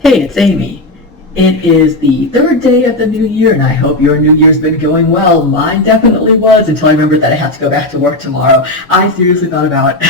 Hey, it's Amy. It is the third day of the new year, and I hope your new year's been going well. Mine definitely was, until I remembered that I have to go back to work tomorrow. I seriously thought about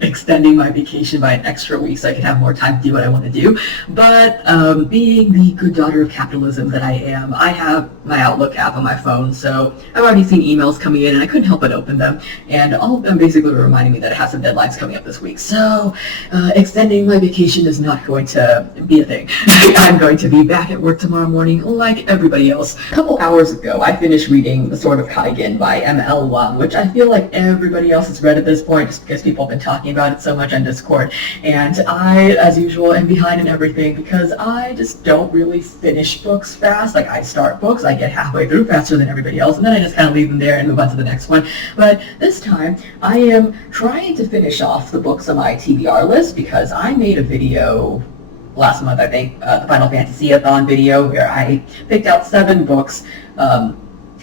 extending my vacation by an extra week so I could have more time to do what I want to do. But being the good daughter of capitalism that I am, I have my Outlook app on my phone, so I've already seen emails coming in, and I couldn't help but open them. And all of them basically were reminding me that I have some deadlines coming up this week. So extending my vacation is not going to be a thing. I'm going to be back at work tomorrow morning like everybody else. A couple hours ago, I finished reading The Sword of Kaigen by M.L. Wang, which I feel like everybody else has read at this point just because people have been talking about it so much on Discord. And I, as usual, am behind in everything because I just don't really finish books fast. Like, I start books, I get halfway through faster than everybody else, and then I just kind of leave them there and move on to the next one. But this time, I am trying to finish off the books on my TBR list because I made a video last month, I think, the Final Fantasy-a-thon video, where I picked out 7 books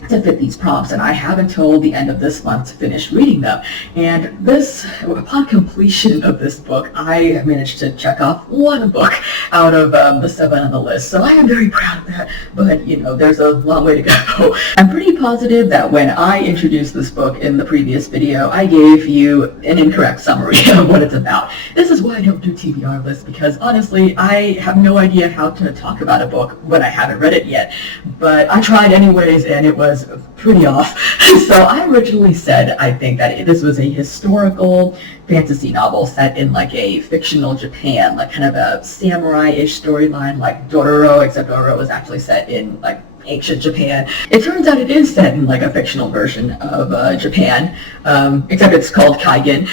to fit these prompts, and I have until the end of this month to finish reading them. And this, upon completion of this book, I managed to check off 1 book out of the 7 on the list, so I am very proud of that, but, you know, there's a long way to go. I'm pretty positive that when I introduced this book in the previous video, I gave you an incorrect summary of what it's about. This is why I don't do TBR lists, because honestly, I have no idea how to talk about a book when I haven't read it yet, but I tried anyways, and it was pretty off. So I originally said I think that this was a historical fantasy novel set in like a fictional Japan, like kind of a samurai-ish storyline like Dororo, except Dororo was actually set in like ancient Japan. It turns out it is set in like a fictional version of Japan, except it's called Kaigen.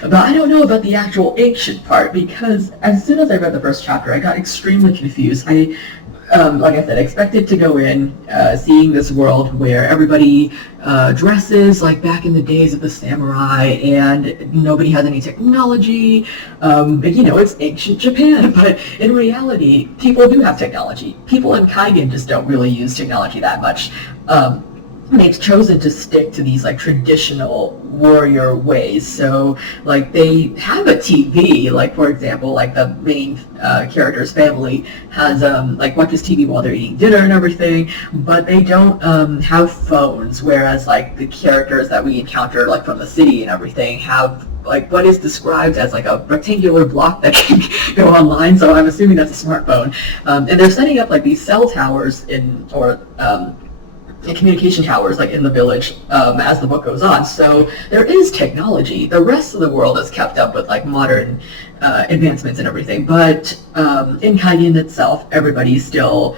But I don't know about the actual ancient part, because as soon as I read the first chapter, I got extremely confused. Like I said, expected to go in seeing this world where everybody dresses like back in the days of the samurai, and nobody has any technology. You know, it's ancient Japan, but in reality, people do have technology. People in Kaigen just don't really use technology that much. They've chosen to stick to these like traditional warrior ways. So like they have a TV, like for example, like the main character's family has like watches TV while they're eating dinner and everything, but they don't have phones, whereas like the characters that we encounter like from the city and everything have like what is described as like a rectangular block that can go online, so I'm assuming that's a smartphone. And they're setting up like these cell towers communication towers like in the village as the book goes on. So there is technology. The rest of the world is kept up with like modern advancements and everything, but in Kaigen itself, everybody still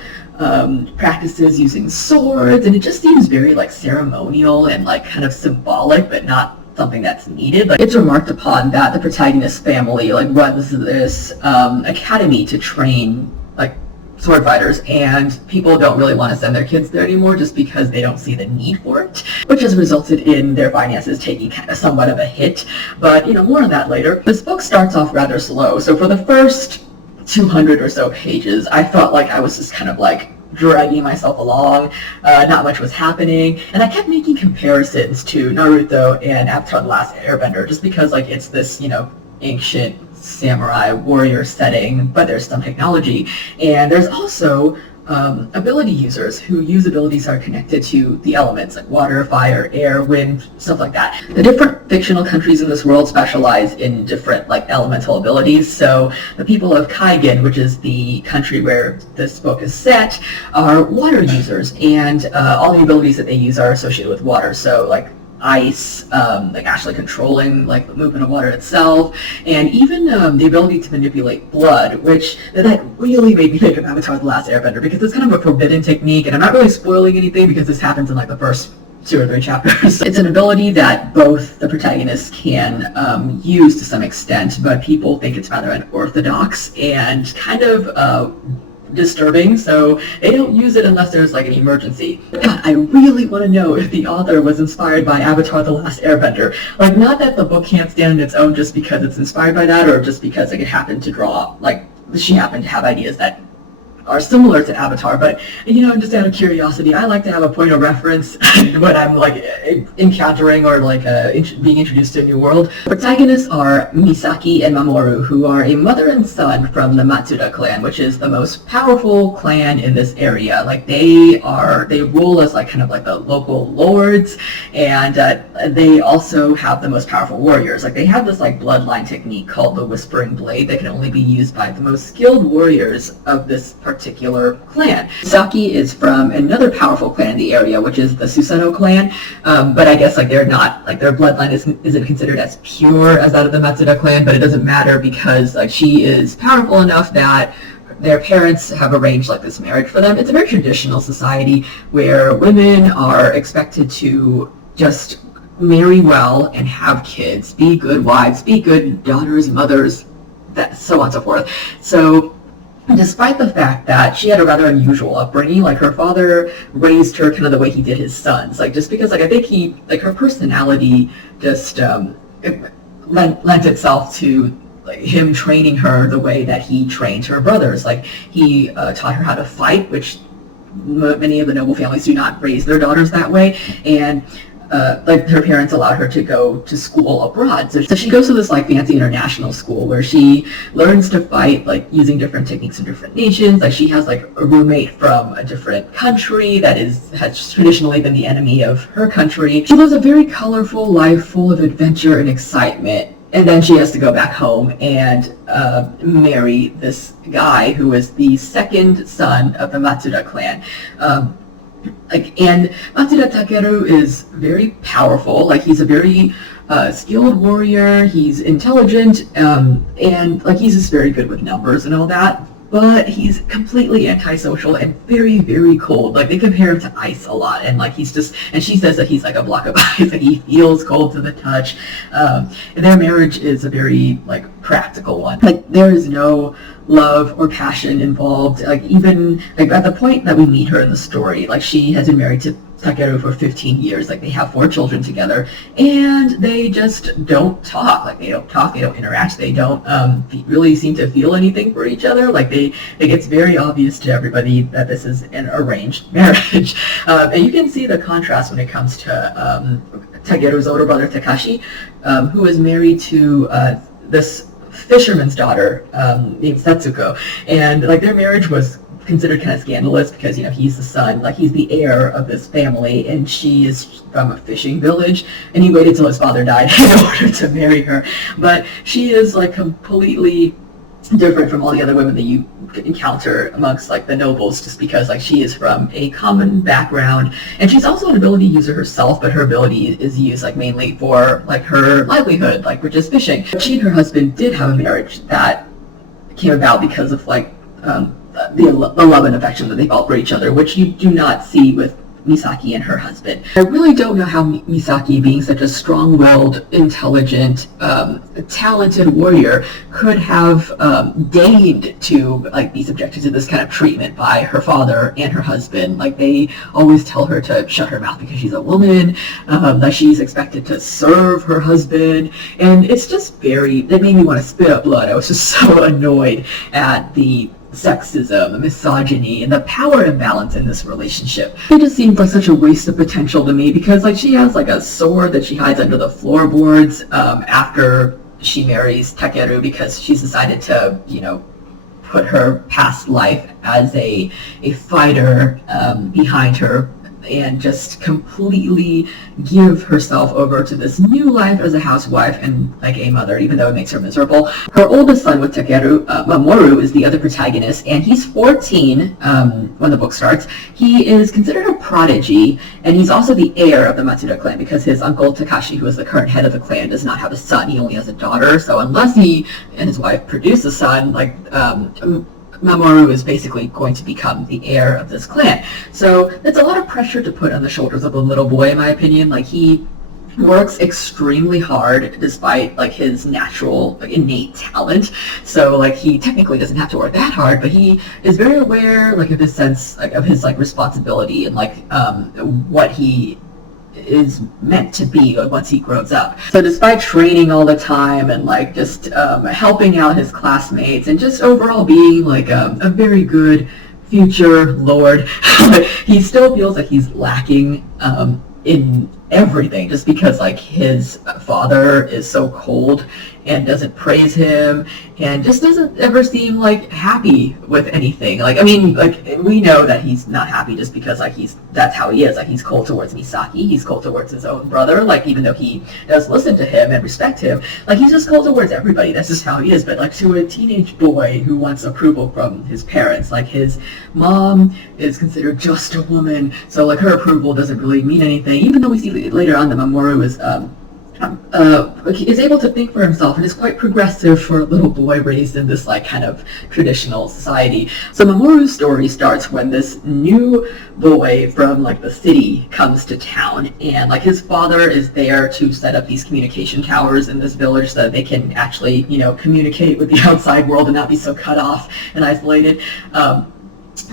practices using swords, and it just seems very like ceremonial and like kind of symbolic, but not something that's needed. Like, it's remarked upon that the protagonist's family like runs this academy to train like sword fighters, and people don't really want to send their kids there anymore just because they don't see the need for it, which has resulted in their finances taking kind of somewhat of a hit. But, you know, more on that later. This book starts off rather slow, so for the first 200 or so pages, I felt like I was just kind of like dragging myself along, not much was happening, and I kept making comparisons to Naruto and Avatar: The Last Airbender, just because like it's this, you know, ancient samurai warrior setting, but there's some technology, and there's also ability users who use abilities that are connected to the elements like water, fire, air, wind, stuff like that. The different fictional countries in this world specialize in different like elemental abilities. So the people of Kaigen, which is the country where this book is set, are water users, and all the abilities that they use are associated with water. So like ice, like actually controlling like the movement of water itself, and even the ability to manipulate blood, which that really made me think of Avatar: The Last Airbender, because it's kind of a forbidden technique, and I'm not really spoiling anything because this happens in like the first 2 or 3 chapters. It's an ability that both the protagonists can use to some extent, but people think it's rather unorthodox and kind of disturbing, so they don't use it unless there's like an emergency. God, I really want to know if the author was inspired by Avatar: The Last Airbender. Like, not that the book can't stand on its own just because it's inspired by that, or just because like it happened to draw, like she happened to have ideas that are similar to Avatar, but just out of curiosity, I like to have a point of reference when I'm like encountering or like being introduced to a new world. Protagonists are Misaki and Mamoru, who are a mother and son from the Matsuda clan, which is the most powerful clan in this area. Like they rule as like kind of like the local lords, and they also have the most powerful warriors. Like they have this like bloodline technique called the Whispering Blade that can only be used by the most skilled warriors of this particular clan. Misaki is from another powerful clan in the area, which is the Susanoo clan, but I guess like they're not, like their bloodline isn't considered as pure as that of the Matsuda clan, but it doesn't matter because like she is powerful enough that their parents have arranged like this marriage for them. It's a very traditional society where women are expected to just marry well and have kids, be good wives, be good daughters, mothers, that so on and so forth. So despite the fact that she had a rather unusual upbringing, like her father raised her kind of the way he did his sons, like just because like I think her personality just lent itself to like him training her the way that he trained her brothers. Like he taught her how to fight, which many of the noble families do not raise their daughters that way, and like her parents allowed her to go to school abroad. So she goes to this like fancy international school where she learns to fight like using different techniques in different nations. Like she has like a roommate from a different country that has traditionally been the enemy of her country. She lives a very colorful life full of adventure and excitement. And then she has to go back home and marry this guy who is the second son of the Matsuda clan. And Matsuda Takeru is very powerful. Like he's a very skilled warrior. He's intelligent, and like he's just very good with numbers and all that. But he's completely antisocial and very, very cold. Like they compare him to ice a lot, and like he's just, and she says that he's like a block of ice. Like he feels cold to the touch. And their marriage is a very like practical one. Like there is no love or passion involved. Like even like at the point that we meet her in the story, like she has been married to Takeru for 15 years. Like they have 4 children together, and they just don't talk. Like they don't talk, they don't interact, they don't really seem to feel anything for each other. Like it gets very obvious to everybody that this is an arranged marriage. And you can see the contrast when it comes to Takeru's older brother Takashi, who is married to this fisherman's daughter named Setsuko, and like their marriage was considered kind of scandalous because he's the son, like he's the heir of this family, and she is from a fishing village, and he waited till his father died in order to marry her. But she is like completely different from all the other women that you encounter amongst like the nobles, just because like she is from a common background, and she's also an ability user herself, but her ability is used like mainly for like her livelihood, like which is fishing. She and her husband did have a marriage that came about because of like the love and affection that they felt for each other, which you do not see with Misaki and her husband. I really don't know how Misaki, being such a strong-willed, intelligent, talented warrior, could have deigned to like be subjected to this kind of treatment by her father and her husband. Like they always tell her to shut her mouth because she's a woman, that she's expected to serve her husband, and it's just it made me want to spit up blood. I was just so annoyed at the sexism, the misogyny, and the power imbalance in this relationship. It just seems like such a waste of potential to me, because like she has like a sword that she hides under the floorboards after she marries Takeru, because she's decided to put her past life as a fighter behind her, and just completely give herself over to this new life as a housewife and like a mother, even though it makes her miserable. Her oldest son with Takeru, Mamoru, is the other protagonist, and he's 14 when the book starts. He is considered a prodigy, and he's also the heir of the Matsuda clan, because his uncle Takashi, who is the current head of the clan, does not have a son. He only has a daughter, so unless he and his wife produce a son, like Mamoru is basically going to become the heir of this clan. So it's a lot of pressure to put on the shoulders of a little boy, in my opinion. Like he works extremely hard despite like his natural innate talent. So like he technically doesn't have to work that hard, but he is very aware like of his sense of his like responsibility and like what he is meant to be once he grows up. So despite training all the time and like just helping out his classmates and just overall being like a very good future lord. He still feels like he's lacking in everything, just because like his father is so cold and doesn't praise him and just doesn't ever seem like happy with anything. Like, I mean, like, we know that he's not happy just because like that's how he is. Like, he's cold towards Misaki, he's cold towards his own brother, like, even though he does listen to him and respect him, like, he's just cold towards everybody. That's just how he is. But like, to a teenage boy who wants approval from his parents, like, his mom is considered just a woman, so like her approval doesn't really mean anything, even though we see later on that Mamoru is able to think for himself and is quite progressive for a little boy raised in this like kind of traditional society. So Mamoru's story starts when this new boy from like the city comes to town, and like his father is there to set up these communication towers in this village so that they can actually, you know, communicate with the outside world and not be so cut off and isolated.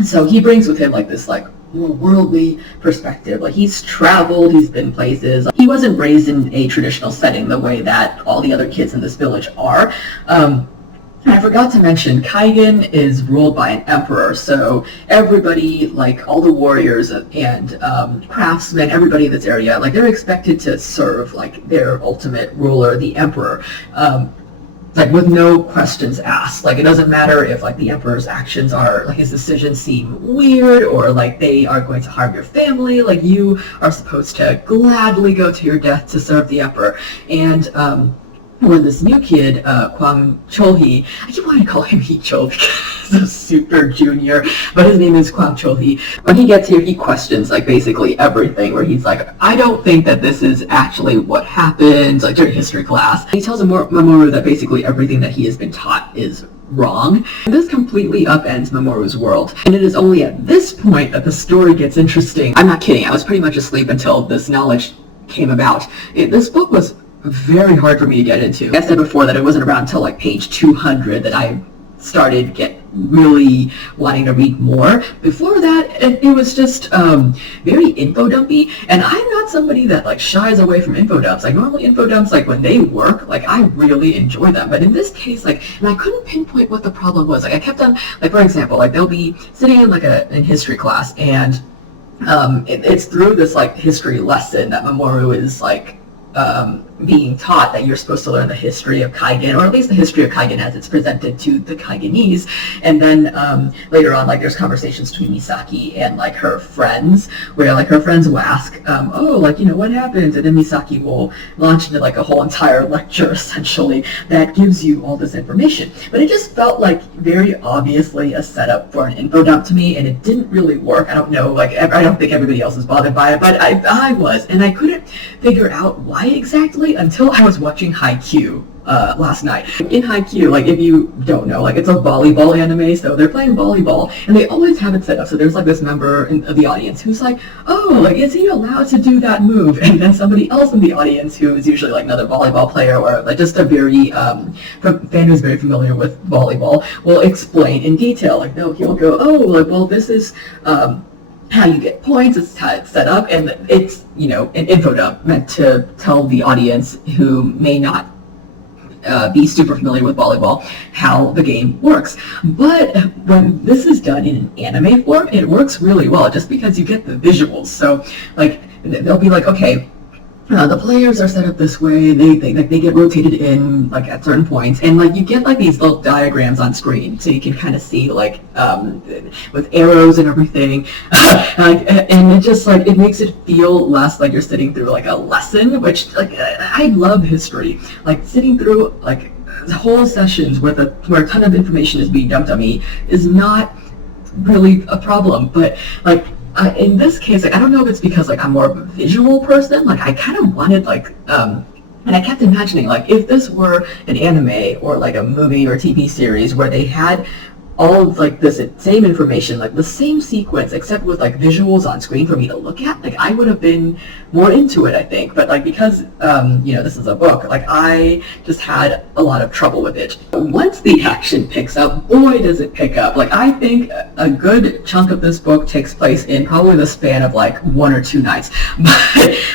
So he brings with him like this like more worldly perspective. Like, he's traveled, he's been places. He wasn't raised in a traditional setting the way that all the other kids in this village are. I forgot to mention, Kaigen is ruled by an emperor, so everybody, like all the warriors and craftsmen, everybody in this area, like they're expected to serve like their ultimate ruler, the emperor. Like, with no questions asked. Like, it doesn't matter if like the emperor's actions are like his decisions seem weird or like they are going to harm your family. Like, you are supposed to gladly go to your death to serve the emperor. And when this new kid, Kwang Cholhee, I keep wanting to call him Hicho because he's a super junior, but his name is Kwang Cholhee. When he gets here, he questions like basically everything, where he's like, I don't think that this is actually what happened, like during history class. He tells Mamoru that basically everything that he has been taught is wrong. And this completely upends Mamoru's world. And it is only at this point that the story gets interesting. I'm not kidding, I was pretty much asleep until this knowledge came about. This book was very hard for me to get into. I said before that it wasn't around until like page 200 that I started really wanting to read more. Before that, it was just very info dumpy, and I'm not somebody that like shies away from info dumps. Like, normally info dumps, like when they work, like I really enjoy them. But in this case, like, and I couldn't pinpoint what the problem was. Like, I kept on, like, for example, like they'll be sitting in like in history class, and it's through this like history lesson that Mamoru is like being taught that you're supposed to learn the history of Kaigen, or at least the history of Kaigen as it's presented to the Kaigenese. And then later on, like, there's conversations between Misaki and like her friends, where like her friends will ask, oh, like, you know, what happened? And then Misaki will launch into like a whole entire lecture essentially that gives you all this information. But it just felt like very obviously a setup for an info dump to me, and it didn't really work. I don't know, like, I don't think everybody else is bothered by it, but I was, and I couldn't figure out why exactly until I was watching Haikyuu last night. In Haikyuu, like, if you don't know, like, it's a volleyball anime, so they're playing volleyball, and they always have it set up so there's like this member of the audience who's like, oh, like, is he allowed to do that move? And then somebody else in the audience, who is usually like another volleyball player or like just a very fan who's very familiar with volleyball, will explain in detail. Like, no, he'll go, oh, like, well, this is how you get points, it's how it's set up, and it's, you know, an info dump meant to tell the audience who may not be super familiar with volleyball how the game works. But when this is done in an anime form, it works really well, just because you get the visuals. So like, they'll be like, okay, the players are set up this way, they get rotated in like at certain points, and like you get like these little diagrams on screen, so you can kind of see like with arrows and everything, and it just like, it makes it feel less like you're sitting through like a lesson, which, like, I love history. Like, sitting through like whole sessions where a ton of information is being dumped on me is not really a problem, but like, in this case, like, I don't know if it's because like I'm more of a visual person. Like, I kind of wanted like, and I kept imagining, like, if this were an anime or like a movie or TV series where they had all of like this same information, like the same sequence, except with like visuals on screen for me to look at, like, I would have been more into it, I think. But like, because you know, this is a book, like, I just had a lot of trouble with it. Once the action picks up, boy does it pick up. Like, I think a good chunk of this book takes place in probably the span of like 1 or 2 nights.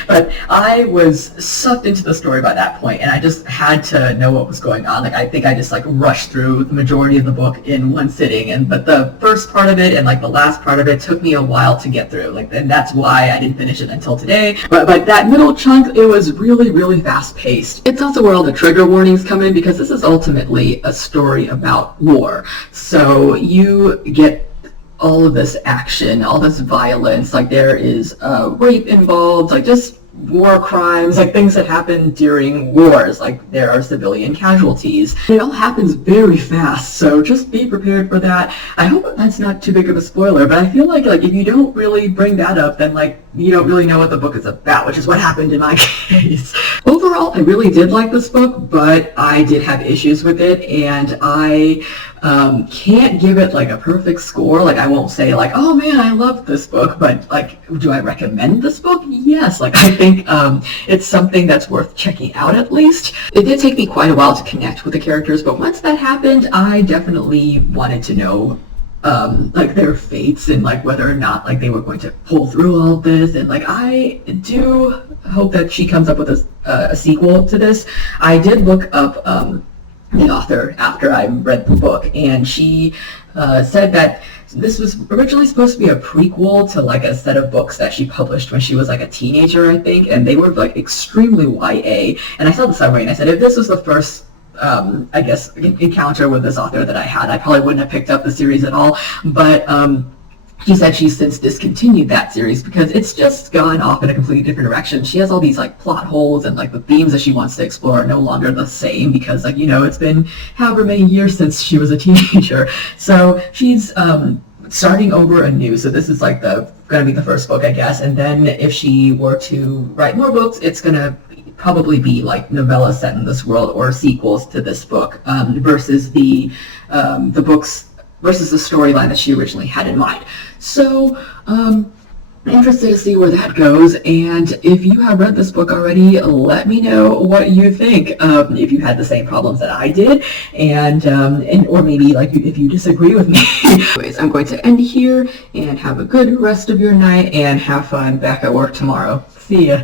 But I was sucked into the story by that point, and I just had to know what was going on. Like, I think I just like rushed through the majority of the book in one sitting, but the first part of it and like the last part of it took me a while to get through, and that's why I didn't finish it until today. But that middle chunk, it was really, really fast paced. It's also where all the trigger warnings come in, because this is ultimately a story about war. So you get all of this action, all this violence, like there is rape involved, like just war crimes, like things that happen during wars, like there are civilian casualties. It all happens very fast, so just be prepared for that. I hope that's not too big of a spoiler, but I feel like if you don't really bring that up, then you don't really know what the book is about, which is what happened in my case. Overall, I really did like this book, but I did have issues with it, and I can't give it a perfect score. I won't say oh man, I love this book, but do I recommend this book? Yes. I think it's something that's worth checking out at least. It did take me quite a while to connect with the characters, but once that happened, I definitely wanted to know their fates and whether or not they were going to pull through all of this, and I do hope that she comes up with a sequel to this. I did look up the author after I read the book, and she said that this was originally supposed to be a prequel to a set of books that she published when she was a teenager, I think, and they were extremely YA. And I saw the summary and I said, if this was the first I guess encounter with this author that I had, I probably wouldn't have picked up the series at all. But she said she's since discontinued that series because it's just gone off in a completely different direction. She has all these plot holes, and the themes that she wants to explore are no longer the same because it's been however many years since she was a teenager. So she's starting over anew. So this is gonna be the first book, I guess. And then if she were to write more books, it's gonna probably be novellas set in this world or sequels to this book, versus the books, versus the storyline that she originally had in mind. So, I'm interested to see where that goes, and if you have read this book already, let me know what you think. If you had the same problems that I did, and or maybe if you disagree with me. Anyways, I'm going to end here, and have a good rest of your night, and have fun back at work tomorrow. See ya.